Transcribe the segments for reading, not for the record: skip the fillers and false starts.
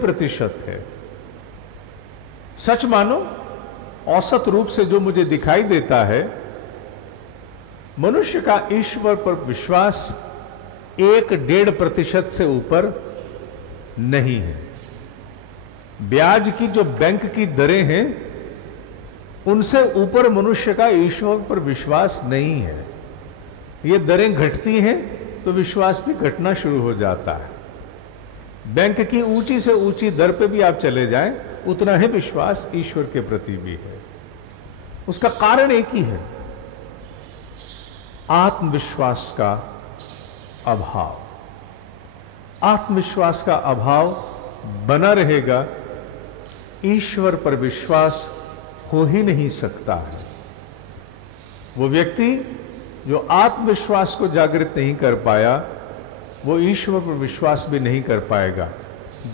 प्रतिशत है। सच मानो, औसत रूप से जो मुझे दिखाई देता है, मनुष्य का ईश्वर पर विश्वास 1-1.5% से ऊपर नहीं है। ब्याज की जो बैंक की दरें हैं, उनसे ऊपर मनुष्य का ईश्वर पर विश्वास नहीं है। ये दरें घटती हैं तो विश्वास भी घटना शुरू हो जाता है। बैंक की ऊंची से ऊंची दर पे भी आप चले जाएं, उतना ही विश्वास ईश्वर के प्रति भी है। उसका कारण एक ही है, आत्मविश्वास का अभाव। आत्मविश्वास का अभाव बना रहेगा, ईश्वर पर विश्वास हो ही नहीं सकता है। वो व्यक्ति जो आत्मविश्वास को जागृत नहीं कर पाया, वो ईश्वर पर विश्वास भी नहीं कर पाएगा।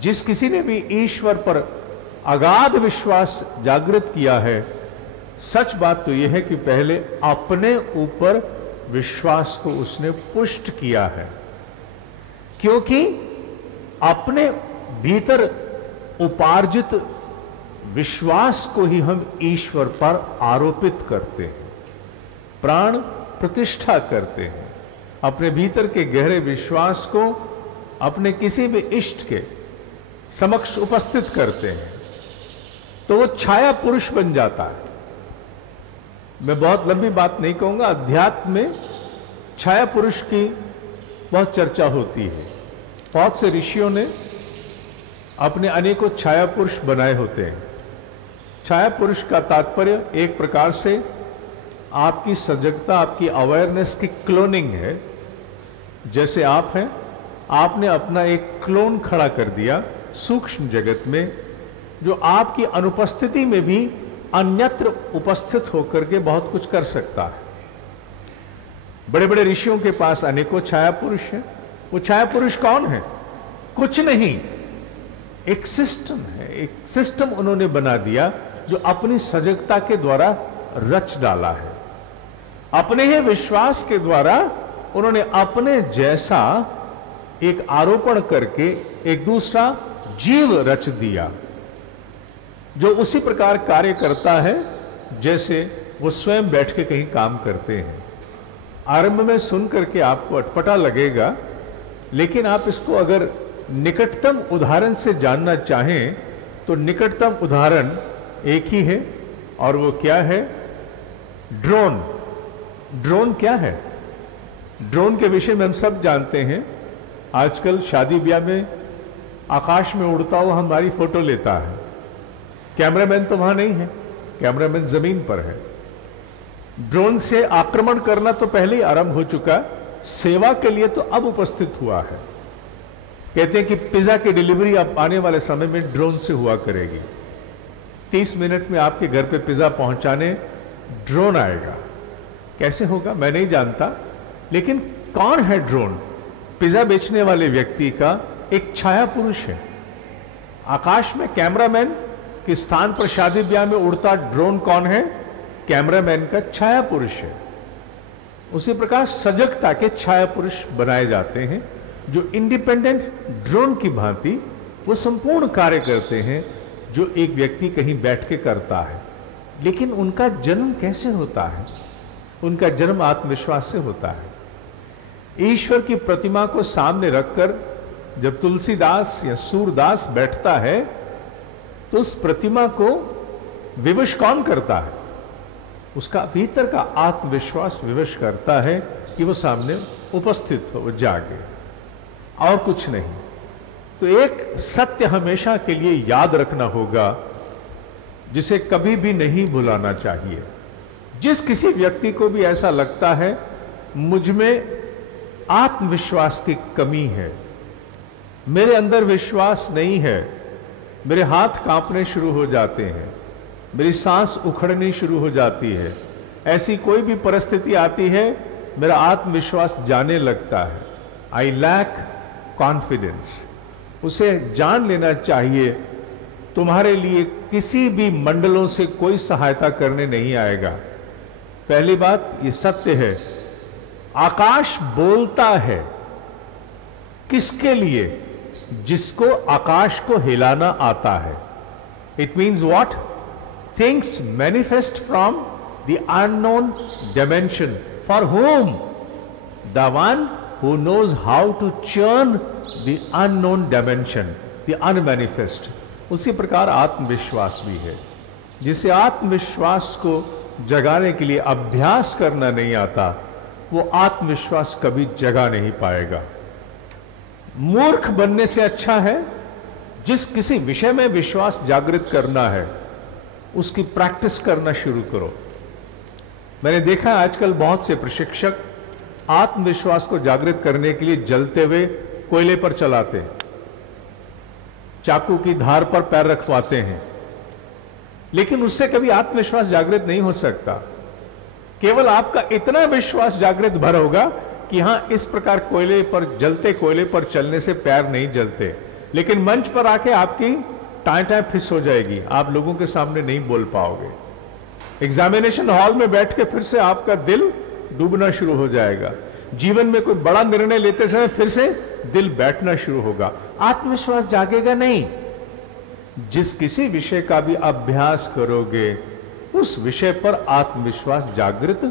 जिस किसी ने भी ईश्वर पर अगाध विश्वास जागृत किया है, सच बात तो यह है कि पहले अपने ऊपर विश्वास को उसने पुष्ट किया है, क्योंकि अपने भीतर उपार्जित विश्वास को ही हम ईश्वर पर आरोपित करते हैं, प्राण प्रतिष्ठा करते हैं। अपने भीतर के गहरे विश्वास को अपने किसी भी इष्ट के समक्ष उपस्थित करते हैं, तो वो छाया पुरुष बन जाता है। मैं बहुत लंबी बात नहीं कहूंगा, अध्यात्म में छाया पुरुष की बहुत चर्चा होती है। बहुत से ऋषियों ने अपने अनेकों छाया पुरुष बनाए होते हैं। छाया पुरुष का तात्पर्य एक प्रकार से आपकी सजगता, आपकी अवेयरनेस की क्लोनिंग है। जैसे आप हैं, आपने अपना एक क्लोन खड़ा कर दिया सूक्ष्म जगत में, जो आपकी अनुपस्थिति में भी अन्यत्र उपस्थित होकर के बहुत कुछ कर सकता है। बड़े बड़े ऋषियों के पास अनेकों छाया पुरुष हैं। वो छाया पुरुष कौन है? कुछ नहीं, एक सिस्टम है। एक सिस्टम उन्होंने बना दिया जो अपनी सजगता के द्वारा रच डाला है। अपने ही विश्वास के द्वारा उन्होंने अपने जैसा एक आरोपण करके एक दूसरा जीव रच दिया, जो उसी प्रकार कार्य करता है जैसे वो स्वयं बैठ के कहीं काम करते हैं। आरंभ में सुन करके आपको अटपटा लगेगा, लेकिन आप इसको अगर निकटतम उदाहरण से जानना चाहें तो निकटतम उदाहरण एक ही है, और वो क्या है? ड्रोन। ड्रोन क्या है? ड्रोन के विषय में हम सब जानते हैं। आजकल शादी ब्याह में आकाश में उड़ता हुआ हमारी फोटो लेता है। कैमरामैन तो वहां नहीं है, कैमरामैन जमीन पर है। ड्रोन से आक्रमण करना तो पहले ही आरंभ हो चुका, सेवा के लिए तो अब उपस्थित हुआ है। कहते हैं कि पिज्जा की डिलीवरी अब आने वाले समय में ड्रोन से हुआ करेगी। 30 मिनट में आपके घर पे पिज्जा पहुंचाने ड्रोन आएगा। कैसे होगा मैं नहीं जानता, लेकिन कौन है ड्रोन? पिज्जा बेचने वाले व्यक्ति का एक छाया पुरुष है। आकाश में कैमरामैन के स्थान पर शादी ब्याह में उड़ता ड्रोन कौन है? कैमरामैन का छाया पुरुष है। उसी प्रकार सजगता के छाया पुरुष बनाए जाते हैं, जो इंडिपेंडेंट ड्रोन की भांति वो संपूर्ण कार्य करते हैं जो एक व्यक्ति कहीं बैठ के करता है। लेकिन उनका जन्म कैसे होता है? उनका जन्म आत्मविश्वास से होता है। ईश्वर की प्रतिमा को सामने रखकर जब तुलसीदास या सूरदास बैठता है, तो उस प्रतिमा को विवश कौन करता है? उसका भीतर का आत्मविश्वास विवश करता है कि वो सामने उपस्थित हो, वो जागे, और कुछ नहीं। तो एक सत्य हमेशा के लिए याद रखना होगा, जिसे कभी भी नहीं भुलाना चाहिए। जिस किसी व्यक्ति को भी ऐसा लगता है मुझ में आत्मविश्वास की कमी है, मेरे अंदर विश्वास नहीं है, मेरे हाथ कांपने शुरू हो जाते हैं, मेरी सांस उखड़नी शुरू हो जाती है, ऐसी कोई भी परिस्थिति आती है, मेरा आत्मविश्वास जाने लगता है, आई लैक कॉन्फिडेंस, उसे जान लेना चाहिए तुम्हारे लिए किसी भी मंडलों से कोई सहायता करने नहीं आएगा। पहली बात ये सत्य है, आकाश बोलता है किसके लिए? जिसको आकाश को हिलाना आता है। It means what? Things manifest from the unknown dimension for whom? The one who knows how to churn the unknown dimension, the unmanifest. उसी प्रकार आत्मविश्वास भी है। जिसे आत्मविश्वास को जगाने के लिए अभ्यास करना नहीं आता, वो आत्मविश्वास कभी जगा नहीं पाएगा। मूर्ख बनने से अच्छा है जिस किसी विषय में विश्वास जागृत करना है उसकी प्रैक्टिस करना शुरू करो। मैंने देखा आजकल बहुत से प्रशिक्षक आत्मविश्वास को जागृत करने के लिए जलते हुए कोयले पर चलाते हैं, चाकू की धार पर पैर रखवाते हैं, लेकिन उससे कभी आत्मविश्वास जागृत नहीं हो सकता। केवल आपका इतना विश्वास जागृत भर होगा कि हां, इस प्रकार कोयले पर, जलते कोयले पर चलने से पैर नहीं जलते, लेकिन मंच पर आके आपकी टाई टाई फिस हो जाएगी, आप लोगों के सामने नहीं बोल पाओगे। एग्जामिनेशन हॉल में बैठ के फिर से आपका दिल डूबना शुरू हो जाएगा। जीवन में कोई बड़ा निर्णय लेते समय फिर से दिल बैठना शुरू होगा, आत्मविश्वास जागेगा नहीं। जिस किसी विषय का भी अभ्यास करोगे उस विषय पर आत्मविश्वास जागृत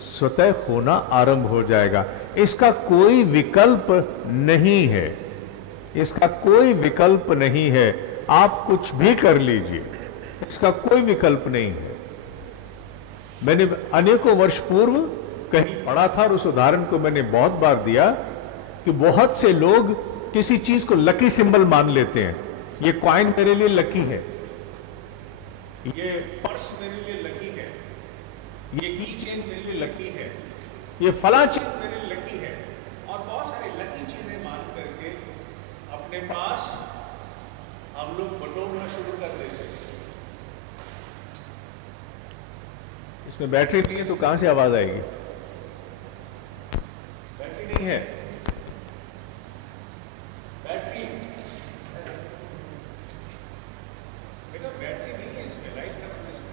स्वतः होना आरंभ हो जाएगा। इसका कोई विकल्प नहीं है, इसका कोई विकल्प नहीं है। आप कुछ भी कर लीजिए, इसका कोई विकल्प नहीं है। मैंने अनेकों वर्ष पूर्व कहीं पढ़ा था और उस उदाहरण को मैंने बहुत बार दिया कि बहुत से लोग किसी चीज को लकी सिंबल मान लेते हैं। ये कॉइन मेरे लिए लकी है, ये पर्स मेरे लिए लकी है, ये की चेन मेरे लिए लकी है, ये फला चीज मेरे लिए लकी है, और बहुत सारी लकी चीजें मान करके अपने पास हम लोग बटोरना शुरू कर देते हैं। इसमें बैटरी नहीं है तो कहां से आवाज आएगी? बैटरी नहीं है, बैटरी बेटा, बैटरी नहीं है इसमें, लाइट कर दो इसमें।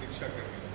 दीक्षा करनी